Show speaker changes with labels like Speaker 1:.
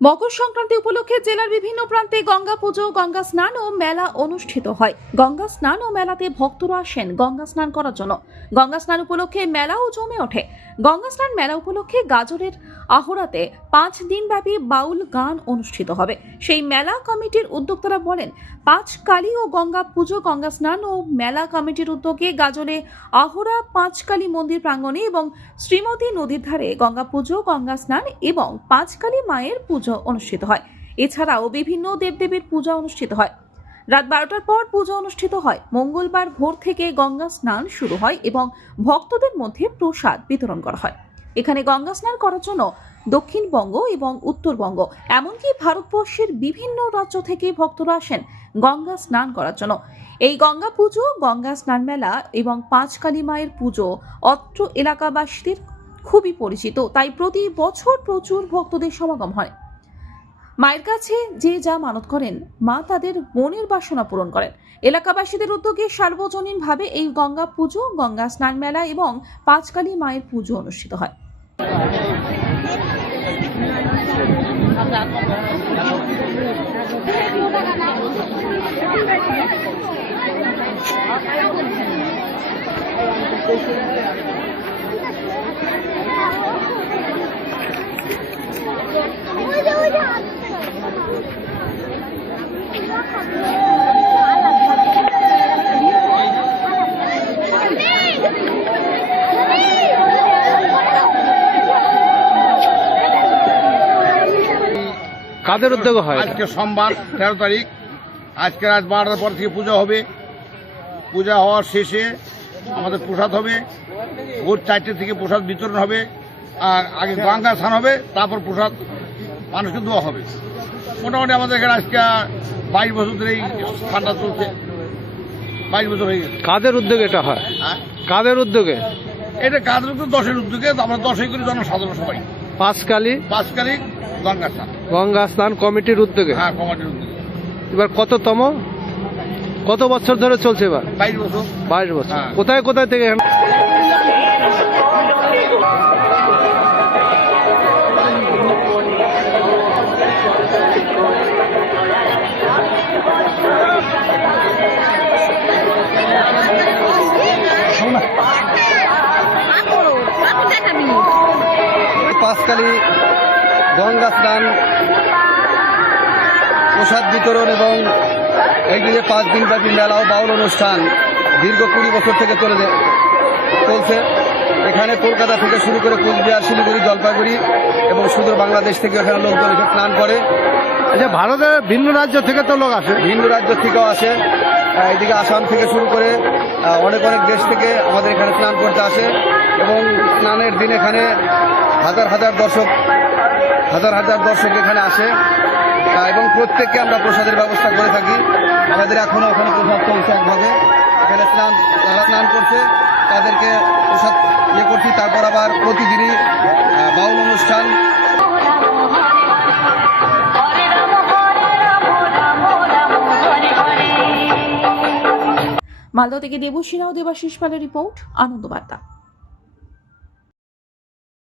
Speaker 1: মকর সংক্রান্তি উপলক্ষে জেলার বিভিন্ন প্রান্তে গঙ্গা পুজো, গঙ্গা স্নান ও মেলা অনুষ্ঠিত হয়। গঙ্গা স্নান ও মেলাতে ভক্তরা আসেন গঙ্গা স্নান করার জন্য। গঙ্গা স্নান উপলক্ষে মেলাও জমে ওঠে। গঙ্গা স্নান মেলা উপলক্ষে গাজরের আহরাতে পাঁচ দিনব্যাপী বাউল গান অনুষ্ঠিত হবে। সেই মেলা কমিটির উদ্যোক্তারা বলেন, পাঁচ কালী ও গঙ্গা পুজো, গঙ্গা স্নান ও মেলা কমিটির উদ্যোগে গাজলে আহরা, পাঁচ কালী মন্দির প্রাঙ্গণে এবং শ্রীমতী নদীর ধারে গঙ্গা পুজো, গঙ্গা স্নান এবং পাঁচ কালী মায়ের পুজো অনুষ্ঠিত হয়। এছাড়াও বিভিন্ন দেবদেবীর পূজা অনুষ্ঠিত হয়। রাত বারোটার পর পূজা অনুষ্ঠিত হয়। মঙ্গলবার ভোর থেকে গঙ্গা স্নান শুরু হয় এবং ভক্তদের মধ্যে প্রসাদ বিতরণ করা হয়। এখানে গঙ্গা স্নান করার জন্য দক্ষিণবঙ্গ এবং উত্তরবঙ্গ, এমনকি ভারতবর্ষের বিভিন্ন রাজ্য থেকে ভক্তরা আসেন গঙ্গা স্নান করার জন্য। এই গঙ্গা পুজো, গঙ্গা স্নান মেলা এবং পাঁচকালী মায়ের পুজো অত্র এলাকাবাসীদের খুবই পরিচিত। তাই প্রতি বছর প্রচুর ভক্তদের সমাগম হয়। মায়ের কাছে যে যা মানত করেন, মা তাদের মনের বাসনা পূরণ করেন। এলাকাবাসীদের উদ্যোগে সার্বজনীনভাবে এই গঙ্গা পুজো, গঙ্গা স্নান মেলা এবং পাঁচকালী মায়ের পুজো অনুষ্ঠিত হয়।
Speaker 2: কাদের উদ্যোগ হয়
Speaker 3: আজকে সোমবার, তেরো তারিখ। আজকে রাত বারোটার পর থেকে পূজা হবে। পূজা হওয়ার শেষে আমাদের প্রসাদ হবে। ভোর চারটে থেকে প্রসাদ বিতরণ হবে। আর আগে গঙ্গা স্নান হবে, তারপর প্রসাদ মানুষকে দেওয়া হবে। মোটামুটি আমাদের এখানে আজকে বাইশ বছর ধরে এই ঠান্ডা চলছে। বাইশ বছর হয়ে গেছে।
Speaker 2: কাদের উদ্যোগে এটা হয়?
Speaker 3: হ্যাঁ?
Speaker 2: কাদের উদ্যোগে?
Speaker 3: এটা কাদের উদ্যোগ? দশের উদ্যোগে। আমরা দশই করি জনসাধারণ সবাই।
Speaker 2: পাঁচকালী?
Speaker 3: পাঁচ তারিখ গঙ্গা স্নান।
Speaker 2: গঙ্গা স্নান কমিটির উদ্যোগে?
Speaker 3: হ্যাঁ কমাটির উদ্যোগে।
Speaker 2: এবার কততম? কত বছর ধরে চলছে এবার?
Speaker 3: বাইশ বছর।
Speaker 2: বাইশ বছর।
Speaker 3: হ্যাঁ।
Speaker 2: কোথায় কোথায় থেকে
Speaker 4: পাঁচকালী গঙ্গা স্নান প্রসাদ বিতরণ এবং এই দিনে পাঁচ দিনব্যাপী মেলা ও বাউল অনুষ্ঠান দীর্ঘ কুড়ি বছর থেকে চলে চলছে। এখানে কলকাতা থেকে শুরু করে কুচবিহার শিলিগুড়ি জলপাইগুড়ি এবং সুদূর বাংলাদেশ থেকে এখানে লোকজন এসে স্নান করে।
Speaker 2: আচ্ছা ভারতের ভিন্ন রাজ্য থেকে তো লোক আসে।
Speaker 4: ভিন্ন রাজ্য থেকেও আসে। এদিকে আসাম থেকে শুরু করে অনেক অনেক দেশ থেকে আমাদের এখানে স্নান করতে আসে। এবং স্নানের দিন এখানে হাজার হাজার দর্শক, হাজার হাজার দর্শক এখানে আসে। এবং প্রত্যেককে আমরা প্রসাদের ব্যবস্থা করে থাকি। আমাদের এখনও ওখানে প্রসাদ চলছে একভাবে। এখানে স্নান, যারা স্নান করছে, তাদেরকে প্রসাদ ইয়ে করছি। তারপর আবার প্রতিদিনই বাউল অনুষ্ঠান।
Speaker 1: মালদা থেকে দেবশিনা ও দেবাশিস পালের রিপোর্ট, আনন্দবার্তা।